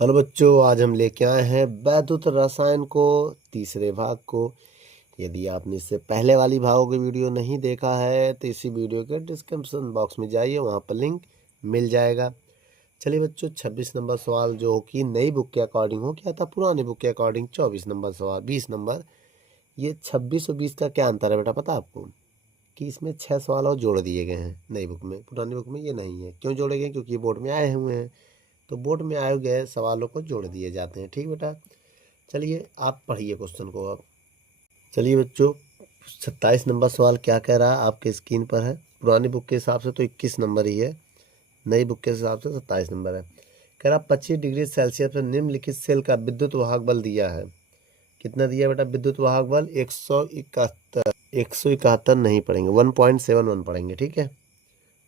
Hello बच्चों, आज हम लेके आए हैं वैद्युत रसायन को तीसरे भाग को। यदि आपने इससे पहले वाली भागों की वीडियो नहीं देखा है तो इसी वीडियो के डिस्क्रिप्शन बॉक्स में जाइए, वहाँ पर लिंक मिल जाएगा। चलिए बच्चों, 26 नंबर सवाल जो कि नई बुक के अकॉर्डिंग हो क्या था, पुरानी बुक के अकॉर्डिंग 24 नंबर सवाल 20 नंबर। ये 26 और 20 का क्या अंतर है बेटा, पता आपको? कि इसमें 6 सवाल और जोड़ दिए गए हैं नई बुक में, पुरानी बुक में ये नहीं है। क्यों जोड़े गए? क्योंकि ये बोर्ड में आए हुए हैं, तो बोर्ड में आए गए सवालों को जोड़ दिए जाते हैं। ठीक बेटा, चलिए आप पढ़िए क्वेश्चन को अब। चलिए बच्चों, 27 नंबर सवाल क्या कह रहा है आपके स्क्रीन पर है। पुरानी बुक के हिसाब से तो 21 नंबर ही है, नई बुक के हिसाब से 27 नंबर है। कह रहा 25 डिग्री सेल्सियस पर निम्नलिखित सेल का विद्युत वाहक बल दिया है। कितना दिया बेटा विद्युत वाहक बल? 171 नहीं पढ़ेंगे, 1.71 पढ़ेंगे। ठीक है,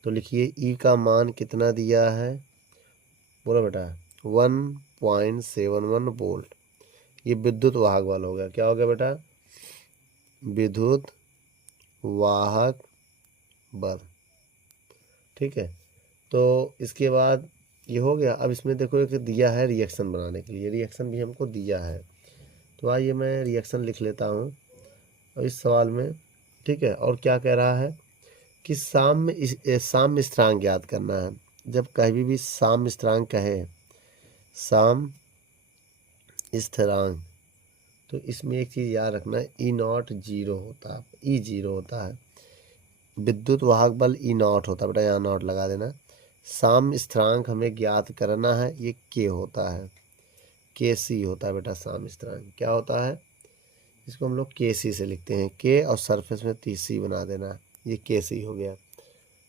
तो लिखिए ई का मान कितना दिया है, बोलो बेटा 1.71 वोल्ट। ये विद्युत वाहक बल हो गया। क्या हो गया बेटा? विद्युत वाहक बल। ठीक है, तो इसके बाद ये हो गया। अब इसमें देखो एक दिया है रिएक्शन बनाने के लिए, रिएक्शन भी हमको दिया है। तो आइए मैं रिएक्शन लिख लेता हूँ और इस सवाल में। ठीक है, और क्या कह रहा है कि साम्य स्थिरांक ज्ञात करना है। जब कभी भी साम्य स्थिरांक कहे, साम्य स्थिरांक, तो इसमें एक चीज़ याद रखना है, ई नॉट जीरो होता है, ई जीरो होता है। विद्युत वाहक बल ई नॉट होता है बेटा, यहाँ नॉट लगा देना। साम्य स्थिरांक हमें ज्ञात करना है, ये के होता है, के सी होता है बेटा। साम्य स्थिरांक क्या होता है? इसको हम लोग के सी से लिखते हैं, के और सरफेस में टी सी बना देना, ये के सी हो गया।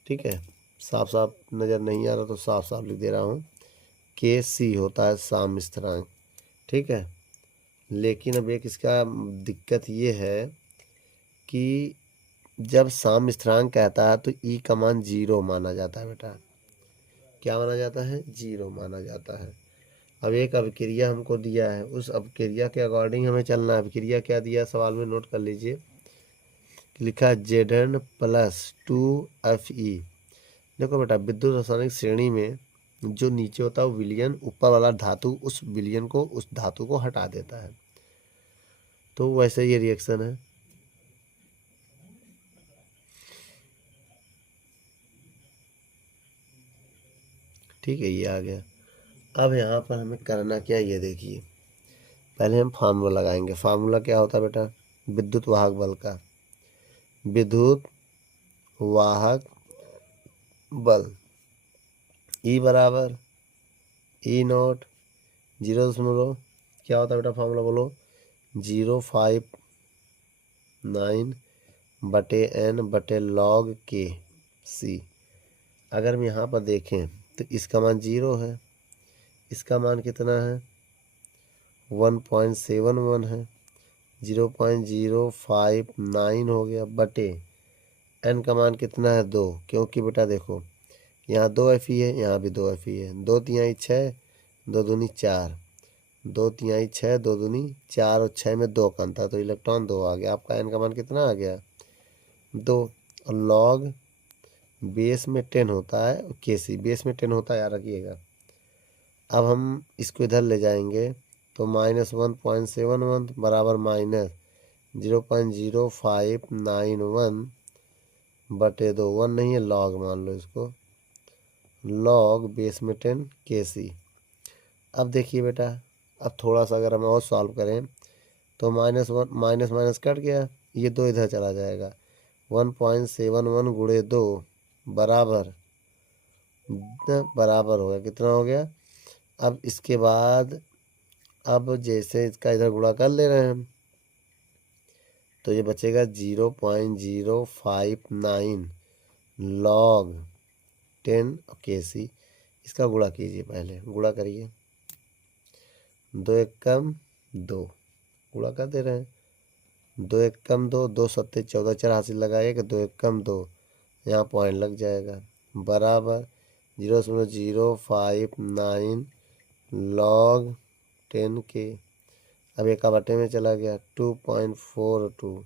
ठीक है, साफ साफ नज़र नहीं आ रहा तो साफ साफ लिख दे रहा हूँ, के सी होता है साम्य स्थिरांक। ठीक है, लेकिन अब एक इसका दिक्कत ये है कि जब साम्य स्थिरांक कहता है तो ई का मान जीरो माना जाता है बेटा। क्या माना जाता है? जीरो माना जाता है। अब एक अभिक्रिया हमको दिया है, उस अभिक्रिया के अकॉर्डिंग हमें चलना है। अभिक्रिया क्या दिया सवाल में, नोट कर लीजिए। लिखा है Zn प्लस 2Fe। देखो बेटा, विद्युत रासायनिक श्रेणी में जो नीचे होता है वो विलयन, ऊपर वाला धातु उस विलयन को, उस धातु को हटा देता है। तो वैसे ये रिएक्शन है। ठीक है, ये आ गया। अब यहाँ पर हमें करना क्या, ये देखिए। पहले हम फार्मूला लगाएंगे। फार्मूला क्या होता है बेटा विद्युत वाहक बल का? विद्युत वाहक बल ई बराबर ई नॉट 0, क्या होता है बेटा फार्मूला, बोलो? 059/n/log के सी। अगर हम यहाँ पर देखें तो इसका मान 0 है, इसका मान कितना है? 1.71 है। 0.059 हो गया बटे एन का मान कितना है? 2। क्योंकि बेटा देखो, यहाँ 2 Fe है, यहाँ भी 2 Fe है। 2×3 = 6, 2×2 = 4, 2×3 = 6, 2×2 = 4 और 6 में 2 का अंतर, तो इलेक्ट्रॉन 2 आ गया। आपका एन का मान कितना आ गया? 2। और लॉग बेस में 10 होता है, के सी बेस में 10 होता है, याद रखिएगा। अब हम इसको इधर ले जाएंगे तो -1.71 बराबर -0.0591/2। 1 नहीं है, लॉग मान लो इसको, लॉग बेस में 10 के सी। अब देखिए बेटा, अब थोड़ा सा अगर हम और सॉल्व करें तो -1 माइनस माइनस कट गया, ये 2 इधर चला जाएगा। 1.71 × 2 बराबर बराबर हो गया, कितना हो गया? अब इसके बाद अब जैसे इसका इधर गुणा कर ले रहे हैं हम, तो ये बचेगा 0.059 log 10 के सी। इसका गुणा कीजिए, पहले गुणा करिए। 2 × 1 = 2, गुणा कर दे रहे हैं। 2 × 1 = 2, 2 × 7 = 14, 4 हासिल लगाइए कि 2 × 1 = 2, यहाँ पॉइंट लग जाएगा। बराबर 0.059 log 10 के। अब एक बटे में चला गया, 2.42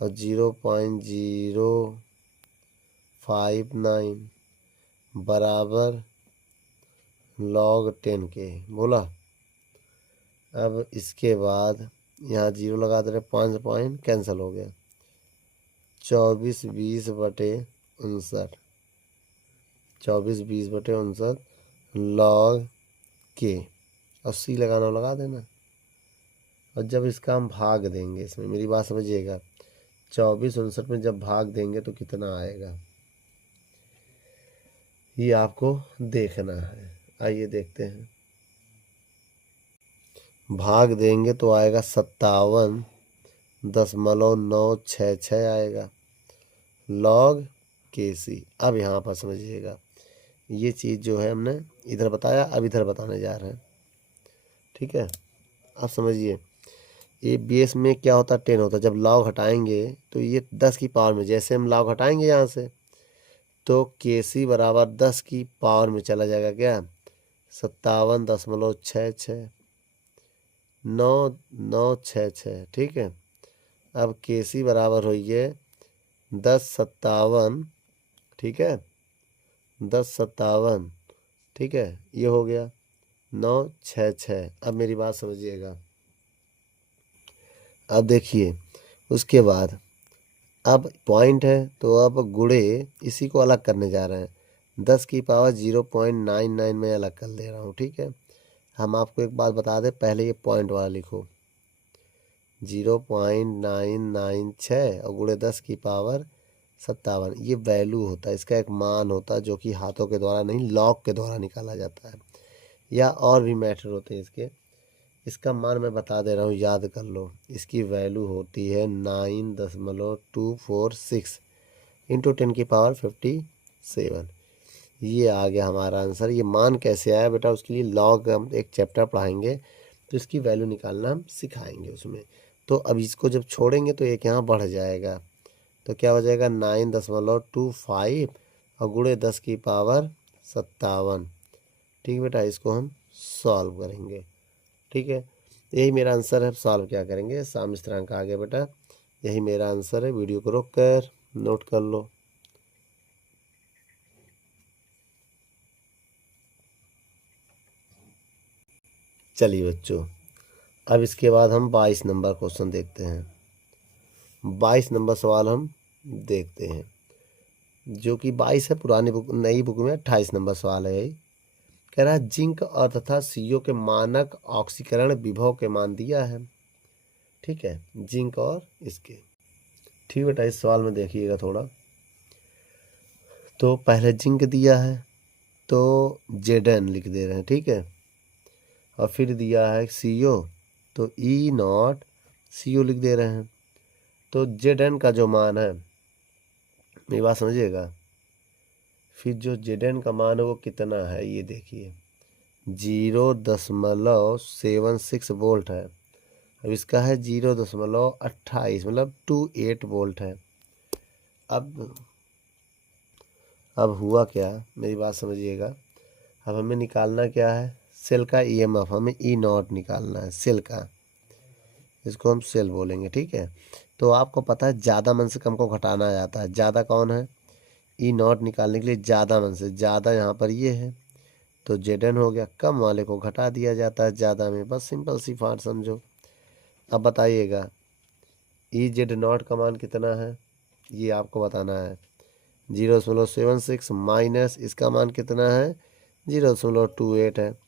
और 0.059 बराबर log 10 के बोला। अब इसके बाद यहाँ 0 लगा दे रहे, 5 पॉइंट कैंसिल हो गया। 24/20/59, 24/20/59 log के, और सी लगाना लगा देना। और जब इसका हम भाग देंगे, इसमें मेरी बात समझिएगा, 24/59 में जब भाग देंगे तो कितना आएगा, ये आपको देखना है। आइए देखते हैं। भाग देंगे तो आएगा 57.966 आएगा log KC। अब यहाँ पर समझिएगा, ये चीज़ जो है हमने इधर बताया, अब इधर बताने जा रहे हैं। ठीक है, अब समझिए, ये बेस में क्या होता है, 10 होता है। जब log हटाएंगे तो ये 10 की पावर में, जैसे हम log हटाएंगे यहाँ से तो KC बराबर 10 की पावर में चला जाएगा। क्या, 57.66 9966। ठीक है, अब KC बराबर हो ये 1057। ठीक है, 1057। ठीक है, ये हो गया 966। अब मेरी बात समझिएगा। अब देखिए, उसके बाद अब पॉइंट है तो अब गुणे इसी को अलग करने जा रहे हैं। 10 की पावर 0.99 में अलग कर दे रहा हूँ। ठीक है, हम आपको एक बात बता दें, पहले ये पॉइंट वाला लिखो, 0.996 और गुणे 10 की पावर 57। ये वैल्यू होता है, इसका एक मान होता है जो कि हाथों के द्वारा नहीं, लॉग के द्वारा निकाला जाता है, या और भी मैटर होते हैं इसके। इसका मान मैं बता दे रहा हूँ, याद कर लो। इसकी वैल्यू होती है 9.246 इंटू 10 की पावर 57। ये आ गया हमारा आंसर। ये मान कैसे आया बेटा, उसके लिए लॉग हम एक चैप्टर पढ़ाएंगे तो इसकी वैल्यू निकालना हम सिखाएंगे उसमें। तो अब इसको जब छोड़ेंगे तो एक यहाँ बढ़ जाएगा, तो क्या हो जाएगा 9.25 और गुणे 10 की पावर 57। ठीक बेटा, इसको हम सॉल्व करेंगे। ठीक है, यही मेरा आंसर है। सॉल्व क्या करेंगे, साम स्थिरांक आ गया बेटा, यही मेरा आंसर है। वीडियो को रोक कर नोट कर लो। चलिए बच्चों, अब इसके बाद हम 22 नंबर क्वेश्चन देखते हैं। 22 नंबर सवाल हम देखते हैं, जो कि 22 है पुरानी बुक, नई बुक में 28 नंबर सवाल है। यही कह रहा है, जिंक और तथा CO के मानक ऑक्सीकरण विभव के मान दिया है। ठीक है, जिंक और इसके। ठीक बेटा, इस सवाल में देखिएगा थोड़ा। तो पहले जिंक दिया है तो Zn लिख दे रहे हैं। ठीक है, और फिर दिया है CO तो E0 CO लिख दे रहे हैं। तो Zn का जो मान है, मेरी बात समझिएगा, फिर जो Zn का मान है वो कितना है, ये देखिए 0.76 वोल्ट है। अब इसका है 0.28, मतलब 28 वोल्ट है। अब हुआ क्या, मेरी बात समझिएगा। अब हमें निकालना क्या है, सेल का EMF, हमें E0 निकालना है, सेल का, इसको हम सेल बोलेंगे। ठीक है, तो आपको पता है ज़्यादा मन से कम को घटाना जाता है। ज़्यादा कौन है, E0 निकालने के लिए ज़्यादा मन से, ज़्यादा यहाँ पर ये है तो Zn हो गया, कम वाले को घटा दिया जाता है ज़्यादा में, बस सिंपल सी बात समझो। अब बताइएगा EZ0 का मान कितना है, ये आपको बताना है। 0.76 माइनस इसका मान कितना है, 0.28 है।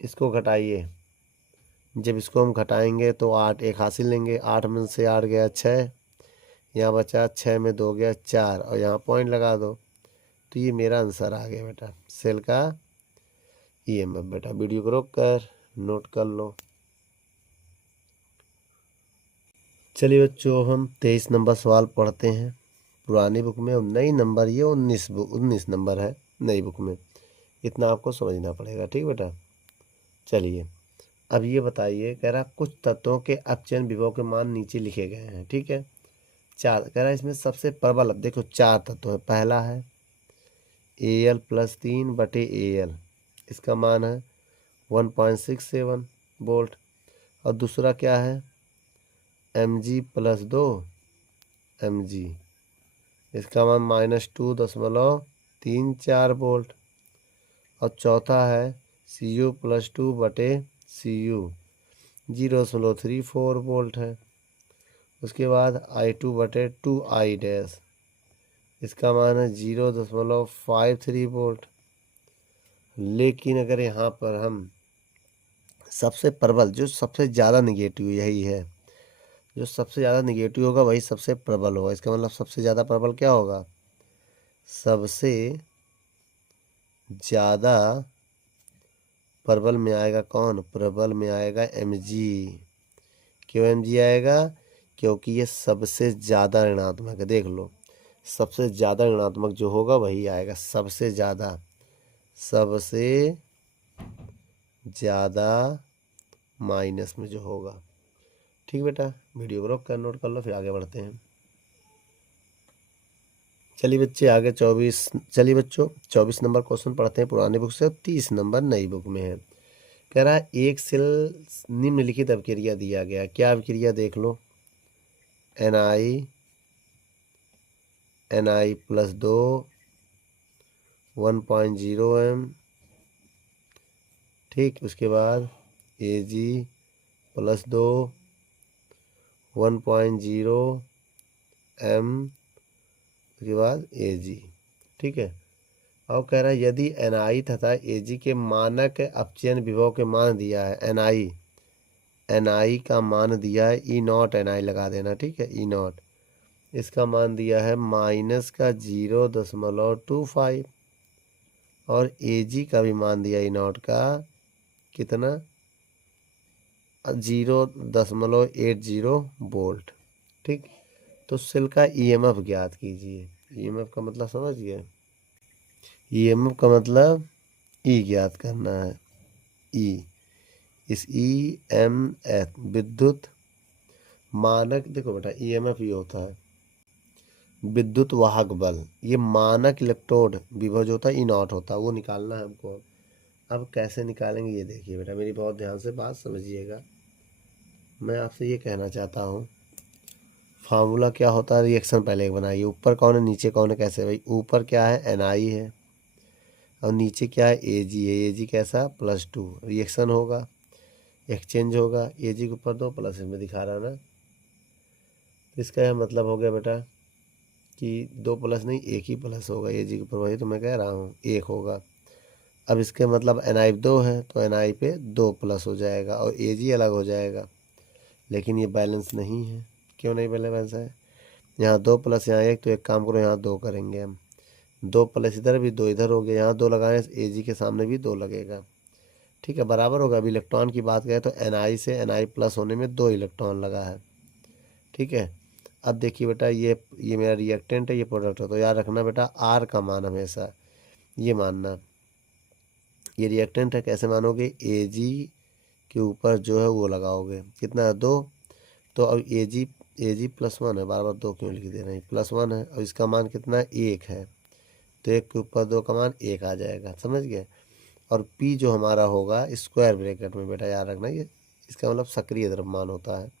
इसको घटाइए, जब इसको हम घटाएंगे तो 8 एक हासिल लेंगे, 8 में से 8 गया 6, यहाँ बचा 6 में 2 गया 4, और यहाँ पॉइंट लगा दो। तो ये मेरा आंसर आ गया बेटा, सेल का EMF। बेटा वीडियो को रोक कर नोट कर लो। चलिए बच्चों, हम 23 नंबर सवाल पढ़ते हैं पुरानी बुक में, और नई नंबर ये 19 नंबर है नई बुक में। इतना आपको समझना पड़ेगा। ठीक बेटा, चलिए अब ये बताइए, कह रहा कुछ तत्वों के अपचयन विभव के मान नीचे लिखे गए हैं। ठीक है, 4 कह रहा है, इसमें सबसे प्रबल, अब देखो 4 तत्व है। पहला है Al+3/Al, इसका मान है 1.67 वोल्ट। और दूसरा क्या है Mg+2 Mg, इसका मान -2.34 वोल्ट। और चौथा है Cu + 2 बटे Cu 0.34 वोल्ट है। उसके बाद I2 बटे 2I डैश, इसका मान है 0.53 वोल्ट। लेकिन अगर यहाँ पर हम सबसे प्रबल, जो सबसे ज़्यादा निगेटिव यही है, जो सबसे ज़्यादा निगेटिव होगा वही सबसे प्रबल होगा। इसका मतलब सबसे ज़्यादा प्रबल क्या होगा? सबसे ज़्यादा प्रबल में आएगा कौन? प्रबल में आएगा Mg। क्यों Mg आएगा? क्योंकि ये सबसे ज़्यादा ऋणात्मक है। देख लो, सबसे ज़्यादा ऋणात्मक जो होगा वही आएगा। सबसे ज़्यादा माइनस में जो होगा। ठीक बेटा, वीडियो को रोक कर नोट कर लो, फिर आगे बढ़ते हैं। चलिए बच्चे आगे 24 नंबर क्वेश्चन पढ़ते हैं पुरानी बुक से, और 30 नंबर नई बुक में है। कह रहा है एक सेल निम्नलिखित अभिक्रिया दिया गया। क्या अभिक्रिया? देख लो, Na+2 1.0 m, ठीक। उसके बाद Ag+2 1.0 m, उसके बाद Ag, ठीक है। और कह रहा है यदि Ni तथा Ag के मानक अपचयन विभव के मान दिया है, Ni का मान दिया है E0, Ni लगा देना, ठीक है। E0 इसका मान दिया है -0.25, और Ag का भी मान दिया E0 का कितना? 0.80 वोल्ट, ठीक। तो सेल का EMF ज्ञात कीजिए। EMF का मतलब समझ गए? EMF का मतलब E ज्ञात करना है। E, इस EMF विद्युत मानक, देखो बेटा EMF ये होता है विद्युत वाहक बल। ये मानक इलेक्ट्रोड विभव जो होता है E0 होता है, वो निकालना है हमको। अब कैसे निकालेंगे ये देखिए बेटा, मेरी बहुत ध्यान से बात समझिएगा। मैं आपसे ये कहना चाहता हूँ, फार्मूला क्या होता है? रिएक्शन पहले एक बनाइए। ऊपर कौन है, नीचे कौन है? कैसे भाई? ऊपर क्या है? Ni है, और नीचे क्या है? Ag है। Ag कैसा? +2। रिएक्शन होगा, एक्सचेंज होगा। Ag के ऊपर 2 प्लस इसमें दिखा रहा ना। इसका यह मतलब हो गया बेटा कि 2 प्लस नहीं, 1 ही प्लस होगा। Ag के ऊपर, वही तो मैं कह रहा हूँ, 1 होगा। अब इसके मतलब Ni 2 है तो Ni पे 2 प्लस हो जाएगा, और Ag अलग हो जाएगा। लेकिन ये बैलेंस नहीं है। क्यों नहीं बैलेंस है? यहाँ 2 प्लस, यहाँ 1, तो एक काम करो, यहाँ 2 करेंगे हम। 2 प्लस इधर भी, 2 इधर हो गया। यहाँ 2 लगाएं, Ag के सामने भी 2 लगेगा, ठीक है। बराबर होगा। अभी इलेक्ट्रॉन की बात करें तो Ni से Ni+ होने में 2 इलेक्ट्रॉन लगा है, ठीक है। अब देखिए बेटा, ये मेरा रिएक्टेंट है, ये प्रोडक्ट है। तो याद रखना बेटा, R का मान हमेशा ये मानना, ये रिएक्टेंट है। कैसे मानोगे? Ag के ऊपर जो है वो लगाओगे। कितना है? 2। तो अब Ag+1 है, बार बार 2 क्यों लिख दे रहे हैं? +1 है, और इसका मान कितना है? 1 है। तो 1 के ऊपर 2 का मान 1 आ जाएगा, समझ गए। और P जो हमारा होगा स्क्वायर ब्रैकेट में, बेटा याद रखना, ये इसका मतलब सक्रिय द्रव्यमान होता है,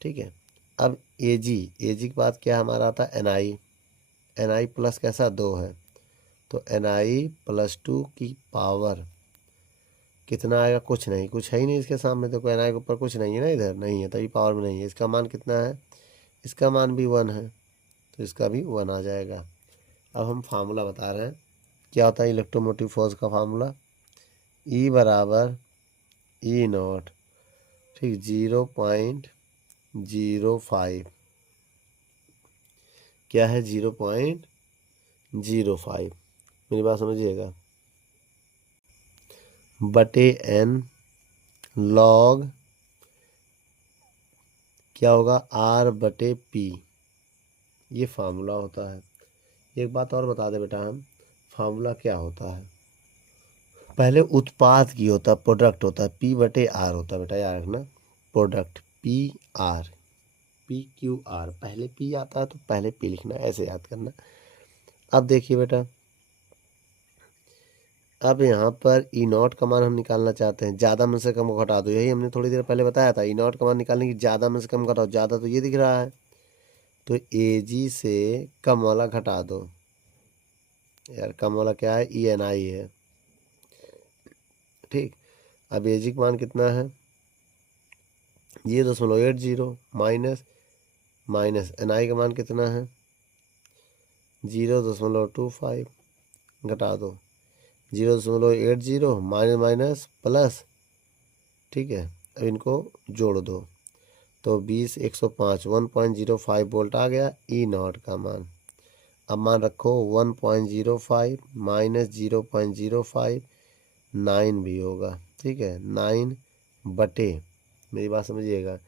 ठीक है। अब Ag के बाद क्या हमारा आता है? Ni प्लस कैसा? 2 है, तो Ni+2 की पावर कितना आएगा? कुछ नहीं, कुछ है ही नहीं इसके सामने। तो Ni के ऊपर कुछ नहीं है ना, इधर नहीं है, तभी पावर में नहीं है। इसका मान कितना है? इसका मान भी 1 है, तो इसका भी 1 आ जाएगा। अब हम फार्मूला बता रहे हैं, क्या होता है इलेक्ट्रोमोटिव फोर्स का फार्मूला? E बराबर E0, ठीक, 0.05। क्या है? 0.05। मेरी बात समझिएगा, बटे N log क्या होगा? R/P। ये फार्मूला होता है। एक बात और बता दे बेटा, हम फार्मूला क्या होता है? पहले उत्पाद की होता है, प्रोडक्ट होता है, P/R होता है बेटा, याद रखना। प्रोडक्ट PR, PQR, पहले P आता है तो पहले P लिखना, ऐसे याद करना। अब देखिए बेटा, अब यहाँ पर E0 का मान हम निकालना चाहते हैं। ज़्यादा में से कम को घटा दो, यही हमने थोड़ी देर पहले बताया था। E0 का मान निकालने की ज़्यादा में से कम घटाओ। ज़्यादा तो ये दिख रहा है, तो Ag से कम वाला घटा दो। यार कम वाला क्या है? ENI है, ठीक। अब बेजिक मान कितना है 0.80 माइनस माइनस NI का मान कितना है 0.25 घटा दो 0.80 माइनस माइनस प्लस, ठीक है। अब इनको जोड़ दो तो 20 105 1.05 वोल्ट आ गया E0 का मान। अब मान रखो 1.05 माइनस 0.05 9 भी होगा, ठीक है। 9 बटे, मेरी बात समझिएगा,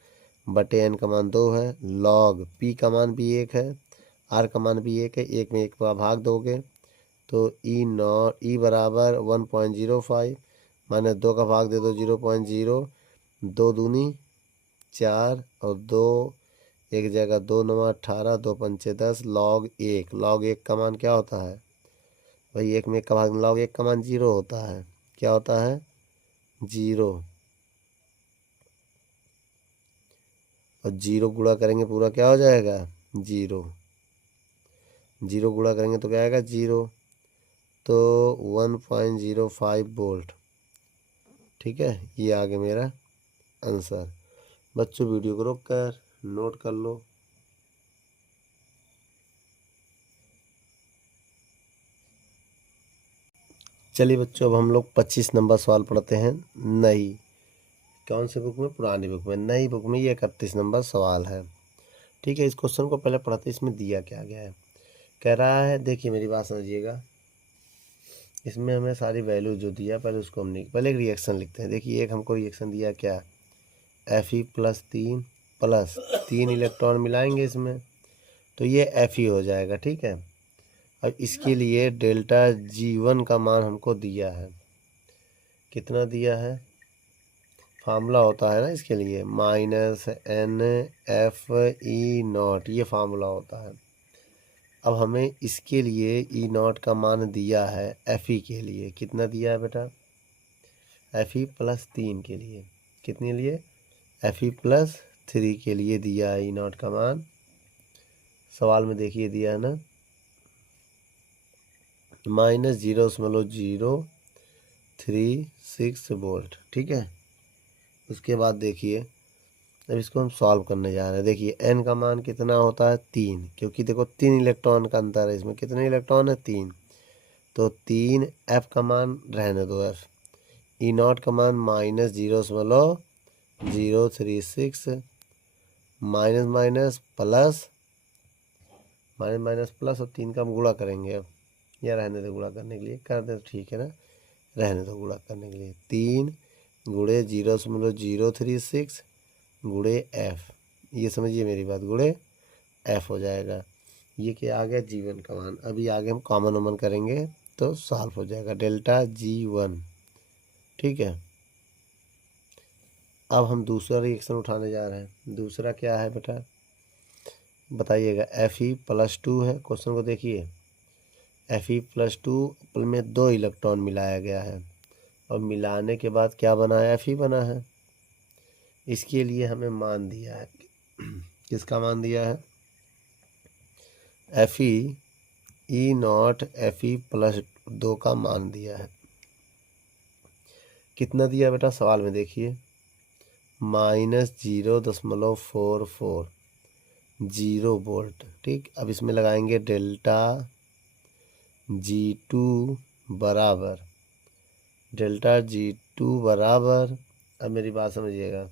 बटे n का मान 2 है, log p का मान भी 1 है, r का मान भी 1 है, 1 में 1 का भाग दोगे तो E बराबर 1.05 माइनस 2 का भाग दे दो 0.0, 2 दूनी 4 और 2 एक जगह 2 9 18 2 पंचे 10 log 1। log 1 का मान क्या होता है भाई, 1 में 1 का भाग, log 1 का मान 0 होता है। क्या होता है 0, और 0 गुणा करेंगे पूरा क्या हो जाएगा 0, 0 गुणा करेंगे तो क्या आएगा 0, तो 1.05 वोल्ट, ठीक है। ये आ गया मेरा आंसर। बच्चों वीडियो को रोक कर नोट कर लो। चलिए बच्चों, अब हम लोग 25 नंबर सवाल पढ़ते हैं। नई, कौन से बुक में, पुरानी बुक में, नई बुक में ये 31 नंबर सवाल है, ठीक है। इस क्वेश्चन को पहले पढ़ते, इसमें दिया क्या गया है। कह रहा है, देखिए मेरी बात समझिएगा, इसमें हमें सारी वैल्यू जो दिया पहले उसको हम नहीं, पहले एक रिएक्शन लिखते हैं। देखिए एक हमको रिएक्शन दिया क्या, Fe प्लस 3 इलेक्ट्रॉन मिलाएंगे इसमें तो ये Fe हो जाएगा, ठीक है। अब इसके लिए डेल्टा G1 का मान हमको दिया है, कितना दिया है, फार्मूला होता है ना इसके लिए -NFE0, ये फार्मूला होता है। अब हमें इसके लिए E0 का मान दिया है Fe के लिए, कितना दिया है बेटा, Fe प्लस 3 के लिए, कितने लिए Fe प्लस 3 के लिए दिया है E0 का मान। सवाल में देखिए दिया है ना -0.036 वोल्ट, ठीक है। उसके बाद देखिए अब इसको हम सॉल्व करने जा रहे हैं। देखिए n का मान कितना होता है 3, क्योंकि देखो 3 इलेक्ट्रॉन का अंतर है, इसमें कितने इलेक्ट्रॉन है 3, तो 3। f का मान रहने दो f, E0 का मान -0.036 minus minus plus, minus minus plus, और 3 का हम गुणा करेंगे। अब या रहने दो, गुणा करने के लिए कर दे तो ठीक है ना, रहने दो गुणा करने के लिए, 3 गुणे 0.036 गुणे f, ये समझिए मेरी बात, गुणे f हो जाएगा। ये क्या आ गया G1 का मान। अभी आगे हम कॉमन ओमन करेंगे तो सॉल्व हो जाएगा, डेल्टा G1, ठीक है। अब हम दूसरा रिएक्शन उठाने जा रहे हैं। दूसरा क्या है बेटा बताइएगा, Fe+2 है। क्वेश्चन को देखिए, Fe+2 में 2 इलेक्ट्रॉन मिलाया गया है और मिलाने के बाद क्या बना है, Fe बना है। इसके लिए हमें मान दिया है, किसका मान दिया है, Fe E0 Fe+2 का मान दिया है। कितना दिया बेटा, सवाल में देखिए -0.44 0 वोल्ट, ठीक। अब इसमें लगाएंगे डेल्टा G2 बराबर, डेल्टा G2 बराबर, अब मेरी बात समझिएगा,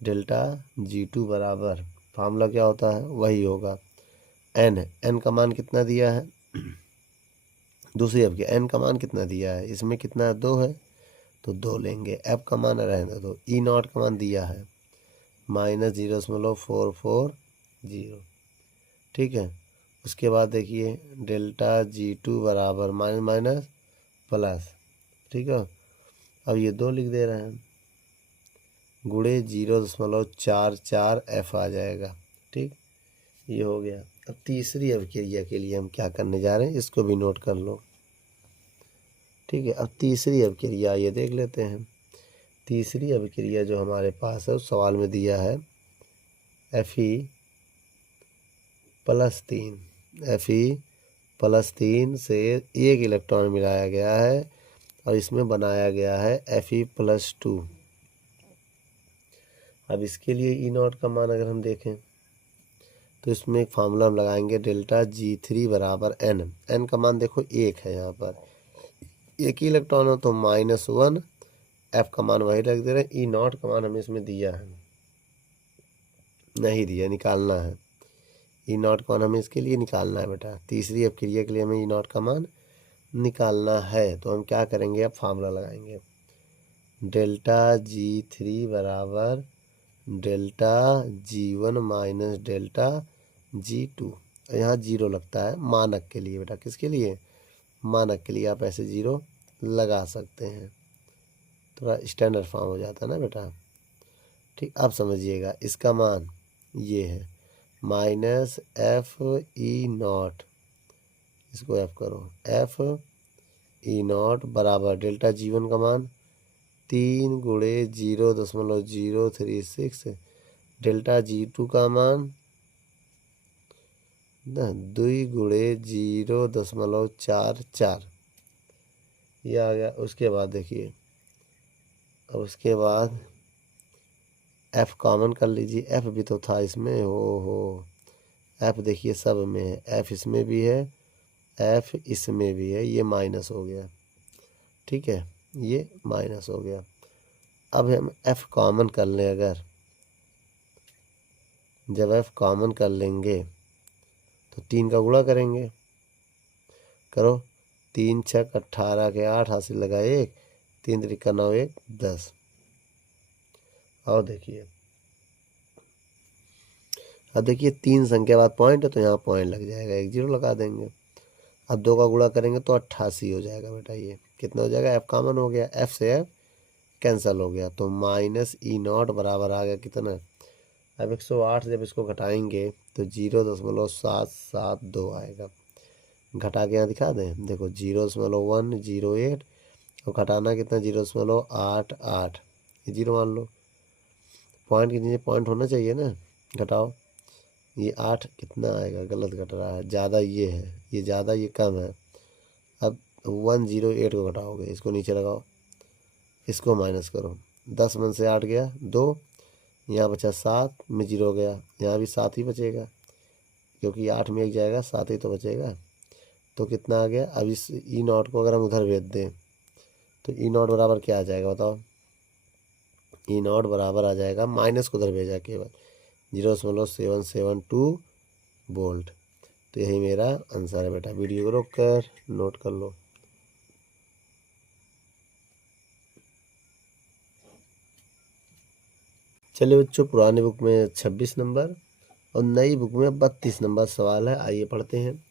डेल्टा G2 बराबर फार्मूला क्या होता है वही होगा, n का मान कितना दिया है, दूसरी अब क्या n का मान कितना दिया है, इसमें कितना 2 है तो 2 लेंगे, f का मान रहने दो, E0 का मान दिया है -0.440, ठीक है। उसके बाद देखिए डेल्टा G2 बराबर माइनस माइनस प्लस, ठीक है। अब ये 2 लिख दे रहे हैं, गुणे 0.44 f आ जाएगा, ठीक। ये हो गया। अब तीसरी अभिक्रिया के लिए हम क्या करने जा रहे हैं, इसको भी नोट कर लो, ठीक है। अब तीसरी अभिक्रिया ये देख लेते हैं। तीसरी अभिक्रिया जो हमारे पास है उस सवाल में दिया है Fe+3 से 1 इलेक्ट्रॉन मिलाया गया है और इसमें बनाया गया है Fe+2। अब इसके लिए ई नॉट का मान अगर हम देखें तो इसमें एक फार्मूला हम लगाएंगे, डेल्टा G3 बराबर n। n का मान देखो 1 है, यहाँ पर एक ही इलेक्ट्रॉन हो तो -1। F का मान वही रख दे रहे हैं। ई नॉट का मान हमें इसमें दिया है नहीं दिया, निकालना है। ई नॉट का मान हमें इसके लिए निकालना है बेटा, तीसरी अपक्रिया के लिए हमें ई नॉट का मान निकालना है। तो हम क्या करेंगे, अब फार्मूला लगाएंगे, डेल्टा G3 बराबर delta G1 minus delta G2। यहाँ जीरो लगता है मानक के लिए बेटा, किसके लिए, मानक के लिए आप ऐसे जीरो लगा सकते हैं, थोड़ा स्टैंडर्ड फॉर्म हो जाता है ना बेटा। ठीक, अब समझिएगा इसका मान ये है माइनस Fe0, इसको F करो, Fe0 बराबर डेल्टा G1 का मान 3 गुणे 0.036, डेल्टा G2 का मान 2 गुणे 0.44, ये आ गया। उसके बाद देखिए, अब उसके बाद F कॉमन कर लीजिए, F भी तो था इसमें, हो F देखिए सब में है, F इसमें भी है, F इसमें भी है, ये माइनस हो गया। ठीक है, ये माइनस हो गया। अब हम F कॉमन कर लें, अगर जब F कॉमन कर लेंगे तो 3 का गुणा करेंगे, करो, 3 छक 18 के 8 हासिल लगा 1, 3 त्रिका 9 1 10। और देखिए, अब देखिए 3 संख्या बाद पॉइंट है तो यहाँ पॉइंट लग जाएगा, 1 0 लगा देंगे। अब 2 का गुणा करेंगे तो 88 हो जाएगा बेटा, ये कितना हो जाएगा, F कॉमन हो गया, F से F कैंसिल हो गया, तो -E0 बराबर आ गया कितना। अब 108 जब इसको घटाएंगे तो 0.772 आएगा। घटा के यहाँ दिखा दें, देखो 0.108 और घटाना कितना 0.88, ये 0 मान लो, पॉइंट के नीचे पॉइंट होना चाहिए ना, घटाओ, ये 8 कितना आएगा, गलत घट रहा है, ज़्यादा ये है, ये ज़्यादा ये कम है। अब 108 को घटाओगे, इसको नीचे लगाओ, इसको माइनस करो, 10 में से 8 गया 2, यहाँ बचा 7 में 0 गया, यहाँ भी 7 ही बचेगा क्योंकि 8 में 1 जाएगा, 7 ही तो बचेगा। तो कितना आ गया। अब इस E0 को अगर हम उधर भेज दें तो E0 बराबर क्या आ जाएगा बताओ, E0 बराबर आ जाएगा, माइनस को उधर भेजा केवल 0.772 वोल्ट। तो यही मेरा आंसर है बेटा। वीडियो को रोक कर नोट कर लो। चलिए बच्चों, पुराने बुक में 26 नंबर और नई बुक में 32 नंबर सवाल है, आइए पढ़ते हैं।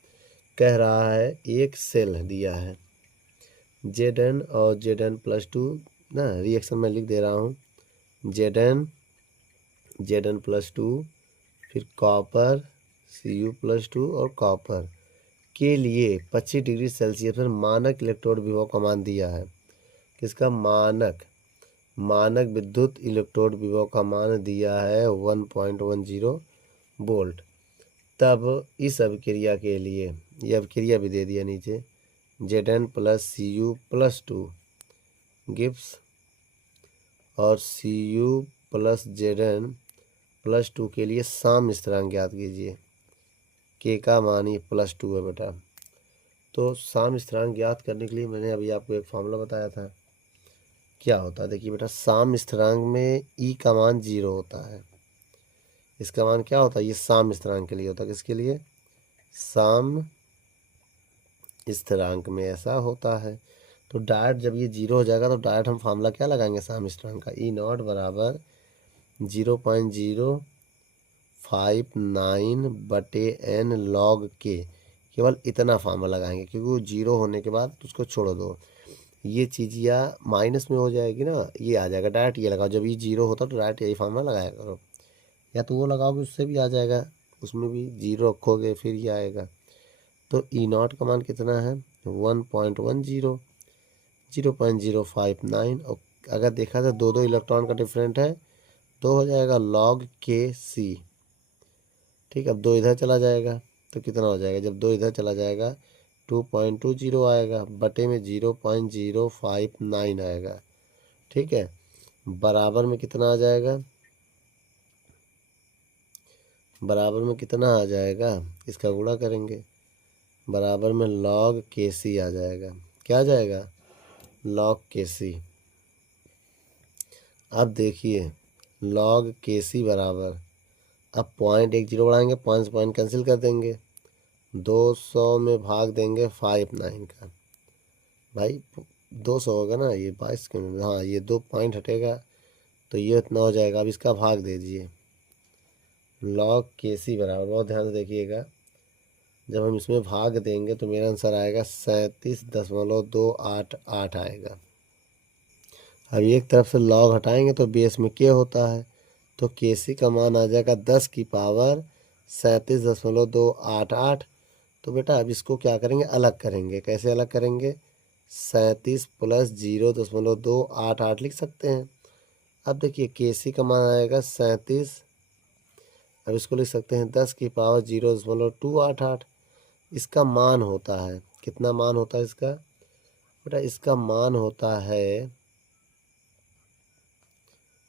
कह रहा है एक सेल दिया है Zn और Zn+2 ना, रिएक्शन में लिख दे रहा हूँ, Zn+2 फिर कॉपर Cu+2 और कॉपर के लिए 25 डिग्री सेल्सियस पर मानक इलेक्ट्रोड विभव का मान दिया है। किसका, मानक विद्युत इलेक्ट्रोड विभव का मान दिया है 1.10 वोल्ट। तब इस अभिक्रिया के लिए, यह अभिक्रिया भी दे दिया नीचे, Zn+Cu+2 गिब्स और Cu+Zn+2 के लिए साम्य स्थिरांक ज्ञात कीजिए। के का मान ये +2 है बेटा। तो साम्य स्थिरांक ज्ञात करने के लिए मैंने अभी आपको एक फॉर्मूला बताया था, क्या होता है देखिए बेटा, साम्य स्थिरांक में ई का मान 0 होता है, इसका मान क्या होता है, ये साम्य स्थिरांक के लिए होता है, किसके लिए, साम्य स्थिरांक में ऐसा होता है। तो डायरेक्ट जब ये 0 हो जाएगा तो डायरेक्ट हम फार्मूला क्या लगाएंगे साम्य स्थिरांक का, E0 बराबर 0.059/n log k, केवल इतना फार्मूला लगाएंगे क्योंकि वो 0 होने के बाद उसको छोड़ दो, ये चीज़ या माइनस में हो जाएगी ना, ये आ जाएगा, डायरेक्ट ये लगाओ, जब ये 0 होता तो डायरेक्ट यही फार्मूला लगाया करो, या तो वो लगाओगे उससे भी आ जाएगा, उसमें भी 0 रखोगे फिर ये आएगा। तो E0 का मान कितना है 1.10, 0.059, और अगर देखा जाए दो इलेक्ट्रॉन का डिफरेंट है तो हो जाएगा log Kc। ठीक, अब 2 इधर चला जाएगा तो कितना हो जाएगा, जब 2 इधर चला जाएगा 2.20 आएगा, बटे में 0.059 आएगा। ठीक है, बराबर में कितना आ जाएगा, बराबर में कितना आ जाएगा, इसका गुणा करेंगे, बराबर में log KC आ जाएगा। क्या आ जाएगा, log KC। अब देखिए log KC बराबर, अब 0.10 बढ़ाएंगे, पॉइंट कैंसिल कर देंगे, 200 में भाग देंगे 59 का, भाई 200 होगा ना, ये 22 क्यों, हाँ ये 2 पॉइंट हटेगा तो ये इतना हो जाएगा। अब इसका भाग दे दीजिए, log KC बराबर, बहुत ध्यान से देखिएगा, जब हम इसमें भाग देंगे तो मेरा आंसर आएगा 37.288 आएगा। अब एक तरफ से log हटाएंगे तो बेस में k होता है, तो KC का मान आ जाएगा 10 की पावर 37.288। तो बेटा अब इसको क्या करेंगे, अलग करेंगे। कैसे अलग करेंगे, 37 प्लस 0.288 लिख सकते हैं। अब देखिए KC का मान आएगा 37, अब इसको लिख सकते हैं 10 की पावर 0.288। इसका मान होता है, कितना मान होता है इसका, बेटा इसका मान होता है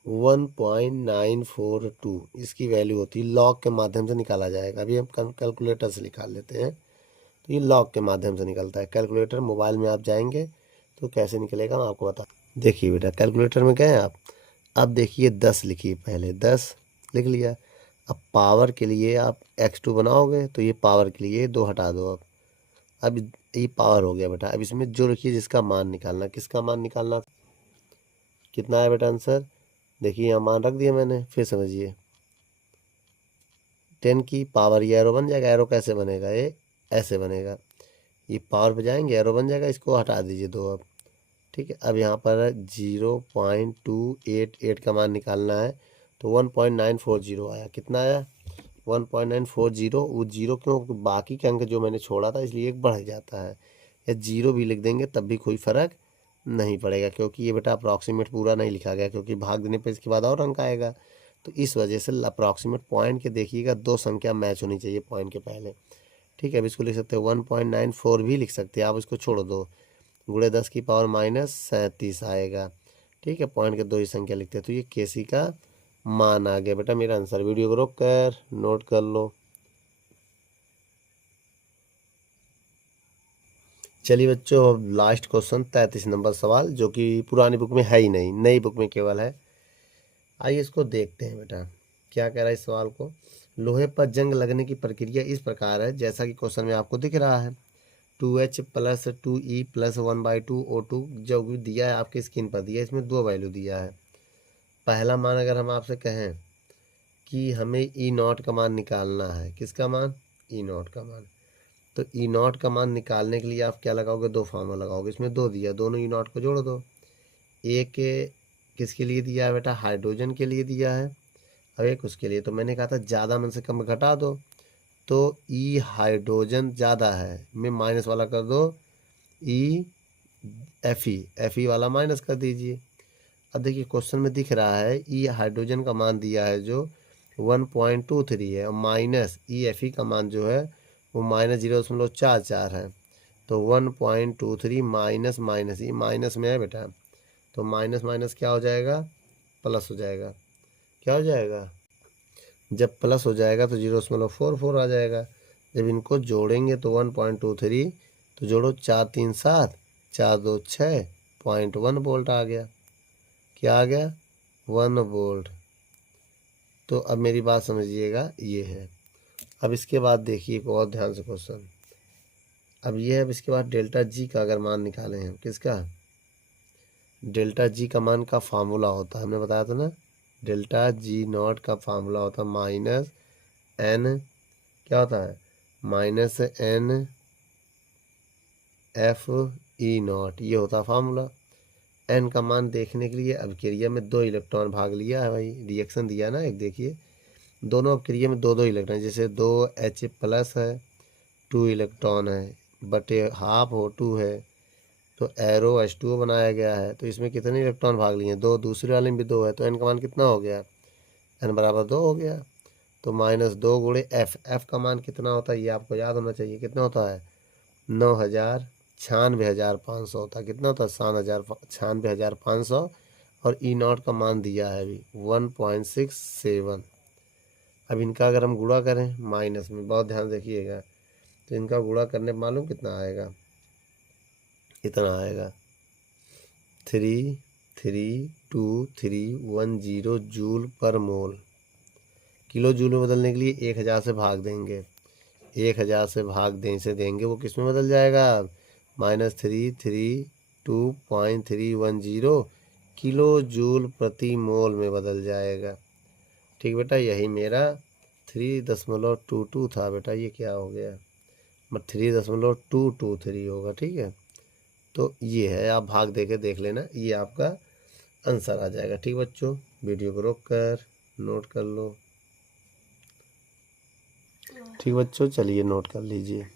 1.942, इसकी वैल्यू होती है, लॉग के माध्यम से निकाला जाएगा। अभी हम कैलकुलेटर से निकाल लेते हैं, तो ये लॉग के माध्यम से निकलता है। कैलकुलेटर मोबाइल में आप जाएंगे तो कैसे निकलेगा मैं आपको बता, देखिए बेटा कैलकुलेटर में गए आप, अब देखिए 10 लिखिए, पहले 10 लिख लिया। अब पावर के लिए आप x2 बनाओगे तो ये पावर के लिए 2 हटा दो। अब ये पावर हो गया बेटा। अब इसमें जो लिखिए जिसका मान निकालना, किसका मान निकालना, कितना है बेटा आंसर, देखिए यहाँ मान रख दिया मैंने, फिर समझिए 10 की पावर, ये एरो बन जाएगा, एरो कैसे बनेगा, ये ऐसे बनेगा, ये पावर पे जाएंगे एरो बन जाएगा, इसको हटा दीजिए 2 अब। ठीक है, अब यहाँ पर 0.288 का मान निकालना है, तो 1.940 आया। कितना आया, 1.940। वो जीरो क्यों, बाकी के अंक जो मैंने छोड़ा था इसलिए एक बढ़ जाता है, या जीरो भी लिख देंगे तब भी कोई फ़र्क नहीं पड़ेगा, क्योंकि ये बेटा अप्रॉक्सीमेट पूरा नहीं लिखा गया, क्योंकि भाग देने पर इसके बाद और अंक आएगा। तो इस वजह से अप्रॉक्सीमेट पॉइंट के देखिएगा 2 संख्या मैच होनी चाहिए पॉइंट के पहले। ठीक है, अब इसको लिख सकते हैं 1.94 भी लिख सकते हैं आप, इसको छोड़ दो, गुणे 10 की पावर -37 आएगा। ठीक है, पॉइंट के 2 ही संख्या लिखते हैं, तो ये KC का मान आ गया बेटा मेरा आंसर। वीडियो को रोक कर नोट कर लो। चलिए बच्चों, लास्ट क्वेश्चन 33 नंबर सवाल, जो कि पुरानी बुक में है ही नहीं, नई बुक में केवल है। आइए इसको देखते हैं बेटा, क्या कह रहा है इस सवाल को। लोहे पर जंग लगने की प्रक्रिया इस प्रकार है, जैसा कि क्वेश्चन में आपको दिख रहा है। 2H + 2E + 1/2 O2 जो भी दिया है आपकी स्क्रीन पर दिया है, इसमें 2 वैल्यू दिया है। पहला मान अगर हम आपसे कहें कि हमें E0 का मान निकालना है, किसका मान, E0 का मान, तो E0 का मान निकालने के लिए आप क्या लगाओगे, 2 फार्मूला लगाओगे। इसमें 2 दिया, दोनों E0 को जोड़ दो। एक किसके लिए दिया है बेटा, हाइड्रोजन के लिए दिया है, और एक उसके लिए। तो मैंने कहा था ज़्यादा में से कम घटा दो, तो E हाइड्रोजन ज़्यादा है, में माइनस वाला कर दो, E Fe वाला माइनस कर दीजिए। अब देखिए क्वेश्चन में दिख रहा है E हाइड्रोजन का मान दिया है जो 1.23 है, और माइनस Fe का मान जो है वो -0.44 है। तो 1.23 माइनस माइनस, ये माइनस में है बेटा, तो माइनस माइनस क्या हो जाएगा, प्लस हो जाएगा। क्या हो जाएगा, जब प्लस हो जाएगा तो 0.44 आ जाएगा। जब इनको जोड़ेंगे तो 1.23, तो जोड़ो 4 3 7, 4 2 6, 0.1 वोल्ट आ गया। क्या आ गया, 1 वोल्ट। तो अब मेरी बात समझिएगा, ये है। अब इसके बाद देखिए बहुत ध्यान से क्वेश्चन, अब ये है। अब इसके बाद डेल्टा जी का अगर मान निकालें हम, किसका, डेल्टा जी का मान का फार्मूला होता है, हमने बताया था ना, डेल्टा G0 का फार्मूला होता है -n, क्या होता है, -n Fe0, ये होता है फार्मूला। n का मान देखने के लिए अभिक्रिया में 2 इलेक्ट्रॉन भाग लिया है, भाई रिएक्शन दिया ना एक, देखिए दोनों अभिक्रिया में 2 इलेक्ट्रॉन, जैसे 2H+ है, 2 इलेक्ट्रॉन है, बटे हाफ O2 है, तो एरो H2O बनाया गया है। तो इसमें कितने इलेक्ट्रॉन भाग लिए हैं, 2, दूसरे वाले में भी 2 है, तो n का मान कितना हो गया, n बराबर 2 हो गया। तो -2 गुणे f का मान कितना होता है, ये आपको याद होना चाहिए, कितना होता है 96,500 होता। कितना होता? 96,500 और ई नॉट का मान दिया है अभी 1.67। अब इनका अगर हम गुणा करें माइनस में, बहुत ध्यान देखिएगा, तो इनका गुणा करने पर मालूम कितना आएगा? इतना आएगा 332,310 जूल पर मोल। किलो जूल में बदलने के लिए 1000 से भाग देंगे, 1000 से भाग इसे देंगे, वो किस में बदल जाएगा? -332.310 किलो जूल प्रति मोल में बदल जाएगा। ठीक बेटा, यही मेरा 3.22 था बेटा, ये क्या हो गया? 3.223 होगा। ठीक है, तो ये है, आप भाग दे के देख लेना, ये आपका आंसर आ जाएगा। ठीक बच्चों, वीडियो को रोक कर नोट कर लो। ठीक बच्चों, चलिए नोट कर लीजिए।